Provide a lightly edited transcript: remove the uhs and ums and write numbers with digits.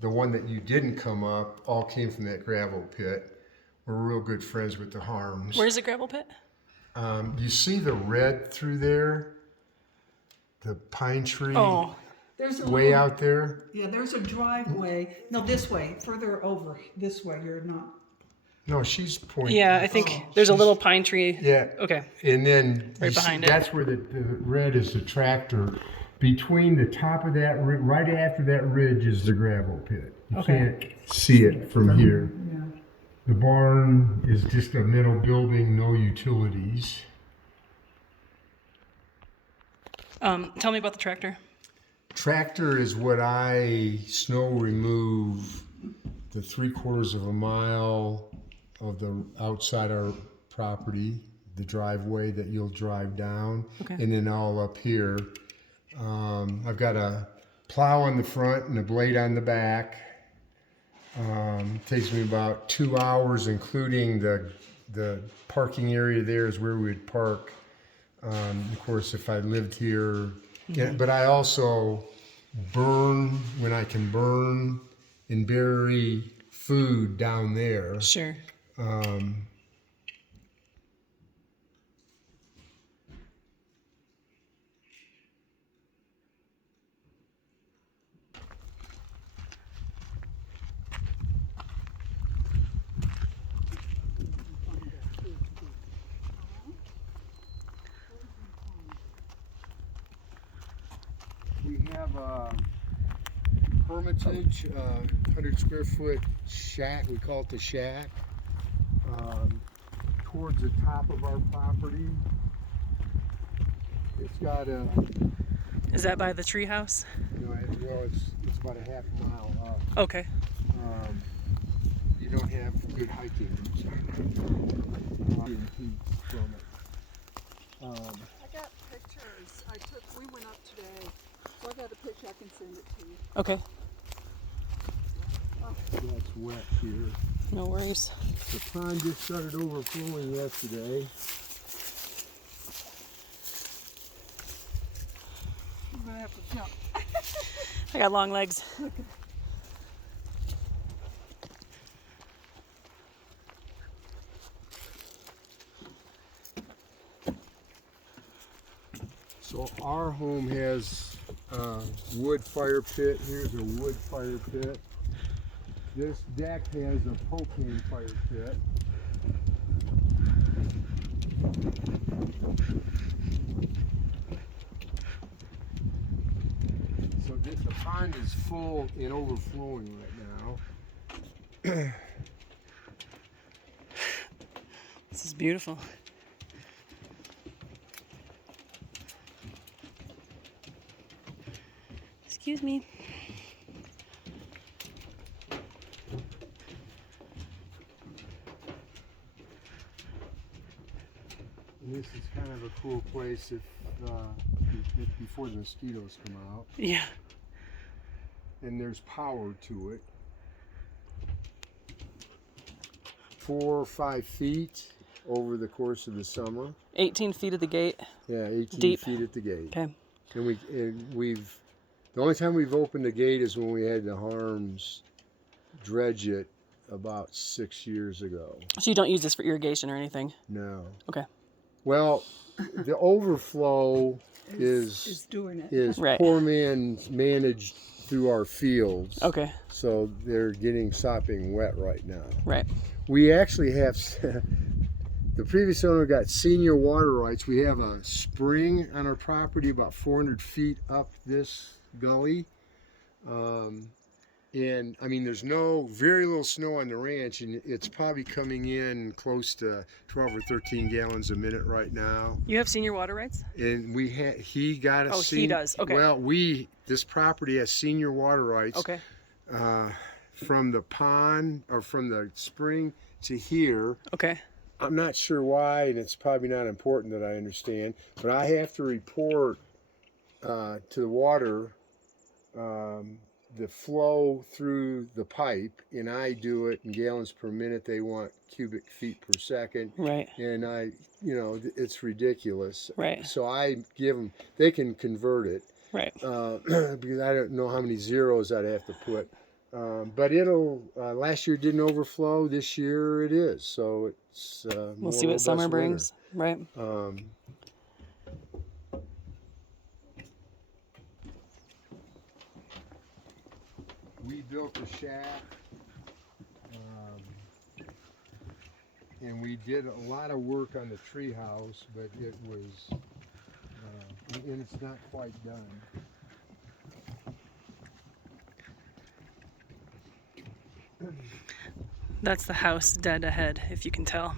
the one that you didn't come up all came from that gravel pit. We're real good friends with the Harms. Where's the gravel pit? You see the red through there? The pine tree There's a way little, out there? yeah, there's a driveway. No, this way, further over. This way, you're not. No, she's pointing. Yeah, I think there's a little pine tree. Yeah. Okay. And then Right you see, behind it. that's where the red is the tractor. Between the top of that, right after that ridge is the gravel pit. You Okay. can't see it from here. Yeah. The barn is just a metal building, no utilities. Tell me about the tractor. Tractor is what I snow remove the 3/4 of a mile of the outside our property, the driveway that you'll drive down, Okay. and then all up here. I've got a plow on the front and a blade on the back. Takes me about 2 hours, including the parking area there is where we'd park. Of course, if I lived here, yeah, but I also burn when I can burn and bury food down there. Sure. We have a Hermitage, 100 square foot shack. We call it the shack. Towards the top of our property. It's got a, Is that by the tree house? well, it's about a half mile up. Okay. You don't have good hiking routes from it. I got pictures. We went up today. So I got a picture. I can send it to you. Okay. That's wet here. No worries. The pond just started overflowing yesterday. I'm gonna have to jump. I got long legs. So our home has a wood fire pit. Here's a wood fire pit. This deck has a propane fire pit. So the pond is full and overflowing right now. This is beautiful. Excuse me. And this is kind of a cool place if before the mosquitoes come out. Yeah. And there's power to it. 4 or 5 feet over the course of the summer. 18 feet at the gate. Yeah, 18 Deep. feet at the gate. Okay. And we've the only time we've opened the gate is when we had the Harms dredge it about 6 years ago. So you don't use this for irrigation or anything? No. Okay. Well, the overflow Is doing it. is Right. poor man's managed through our fields. Okay. So they're getting sopping wet right now. Right. We actually have, the previous owner got senior water rights. We have a spring on our property about 400 feet up this gully. And I mean, there's very little snow on the ranch, and it's probably coming in close to 12 or 13 gallons a minute right now. You have senior water rights? And he got a Oh, he does. Okay. Well, this property has senior water rights. Okay. From the pond or from the spring to here. Okay. I'm not sure why, and it's probably not important that I understand, but I have to report to the water the flow through the pipe, and I do it in gallons per minute. They want cubic feet per second. Right. And it's ridiculous. Right. So I give them, they can convert it. Right. Because I don't know how many zeros I'd have to put But it'll. Last year didn't overflow. This year it is. So it's. We'll see what summer brings, right? We built a shack, and we did a lot of work on the tree house, but it was, and it's not quite done. That's the house dead ahead, if you can tell.